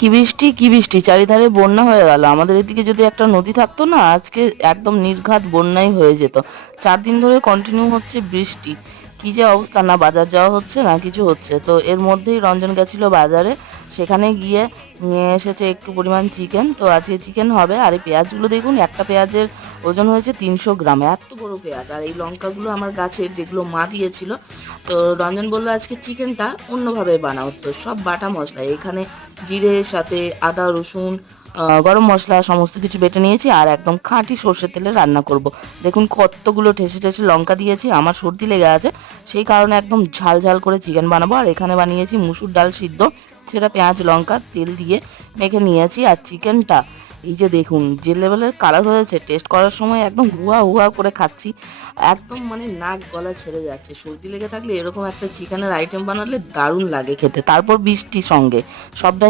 কি বৃষ্টি কি বৃষ্টি, চারিধারে বন্যা হয়ে গেল। আমাদের এদিকে যদি একটা নদী থাকতো না, আজকে একদম নির্ঘাত বন্যাই হয়ে যেত। 4 দিন ধরে কন্টিনিউ হচ্ছে বৃষ্টি। কি যে অবস্থা, না বাজার যাওয়া হচ্ছে না কিছু হচ্ছে। তো এর মধ্যেই রঞ্জন গেছিল বাজারে, সেখানে গিয়ে নিয়ে এসেছে একটু পরিমাণ চিকেন। তো আজকে চিকেন হবে। আর এই পেঁয়াজগুলো দেখুন, একটা পেঁয়াজের ওজন হয়েছে 300 গ্রাম, এত বড় পেঁয়াজ। আর এই লঙ্কাগুলো আমার গাছের, যেগুলো মা দিয়েছিল। তো রঞ্জন বললো আজকে চিকেনটা অন্যভাবে বানাও। তো সব বাটা মশলা এখানে, জিরের সাথে আদা রসুন গরম মশলা সমস্ত কিছু বেটে নিয়েছি, আর একদম খাঁটি সর্ষের তেলে রান্না করব। দেখুন কতগুলো ঠেসে ঠেসে লঙ্কা দিয়েছি, আমার সর্দি লেগে আছে সেই কারণে একদম ঝাল ঝাল করে চিকেন বানাবো। আর এখানে বানিয়েছি মুসুর ডাল সিদ্ধ, সেটা পেঁয়াজ লঙ্কা তেল দিয়ে মেখে নিয়েছি। আর চিকেনটা এই যে দেখুন যে লেভেলের কালার হয়েছে, টেস্ট করার সময় একদম হুয়া হুয়া করে খাচ্ছি, একদম মানে নাক গলা ছেড়ে যাচ্ছে। সর্দি লেগে থাকলে এরকম একটা চিকেনের আইটেম বানালে দারুণ লাগে খেতে, তারপর বৃষ্টির সঙ্গে সবটাই